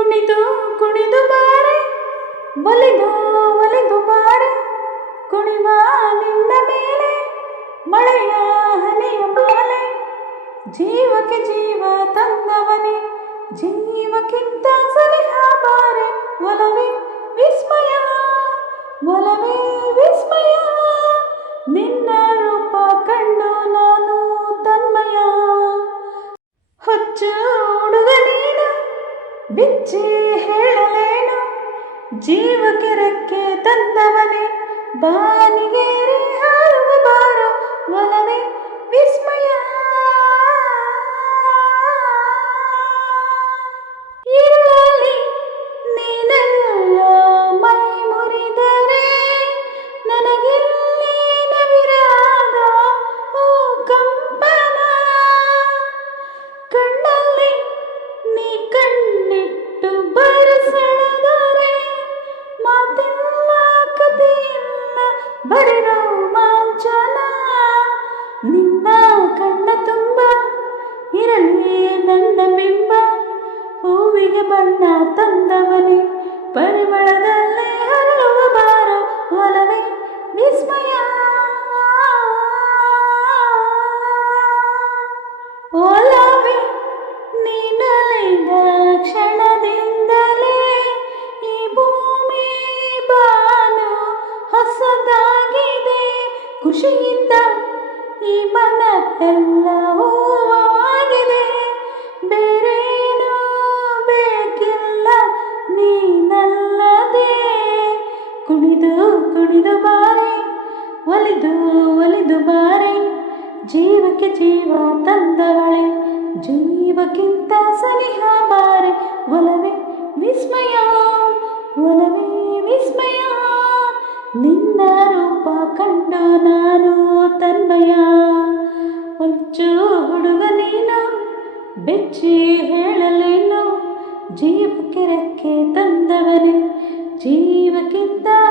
ಕುಣಿದು ಕುಣಿದು ಬಾರೆ ಒಲಿದು ಒಲಿದು ಬಾರೆ, ಕುಣಿವ ನಿನ್ನ ಮೇಲೆ, ಮಳೆಯ ಹನಿಯ ಮಾಲೆ. ಜೀವಕ್ಕೆ ಜೀವ ತಂದವನೆ, ಜೀವಕ್ಕಿಂತ ಸಲಹ ಬಾರೆ, ಒಲವೇ ವಿಸ್ಮಯ ಒಲವೇ ವಿಸ್ಮಯ. ನಿನ್ನ ಬಿಚ್ಚಿ ಹೇಳಲೇನು? ಜೀವ ಕೆರಕ್ಕೆ ತಂದವನೇ ಬಾನಿಗೇರಿ ಹಾರುವ ಬಾರೋ ಒಲವೇ ವಿಸ್ಮಯ. ಇರಲಿ ನನ್ನ ಬಿಂಬ ಹೂವಿಗೆ ಬಣ್ಣ ತಂದವನೆ, ಪರಿಮಳದಲ್ಲೇ ಹರಳುವ ಬಾರ ಒಲವೇ ವಿಸ್ಮಯ. ಒಲವೇ ನೀನಲಿದ ಕ್ಷಣದಿಂದಲೇ ಈ ಭೂಮಿ ಬಾನು ಹೊಸದಾಗಿದೆ, ಖುಷಿಯಿಂದ ಈ ಮನ ಎಲ್ಲ ಕುಣಿದು ಕುಣಿದು ಬಾರೆ, ಒಲಿದು ಒಲಿದು ಬಾರೆ, ಜೀವಕ್ಕೆ ಜೀವ ತಂದವಳೆ, ಜೀವಕ್ಕಿಂತ ಸನಿಹ ಬಾರೆ, ಒಲವೇ ವಿಸ್ಮಯ ಒಲವೇ ವಿಸ್ಮಯ, ನಿನ್ನ ರೂಪ ಕಂಡು ನಾನು ತನ್ಮಯ. ಹುಚ್ಚು ಹುಡುಗ ನೀನು, ಬೆಚ್ಚಿ ಹೇಳಲೇನು ಜೀವಕ್ಕೆ ರೆಕ್ಕೆ ತಂದವನೇ ಜೀವಕ್ಕಿಂತ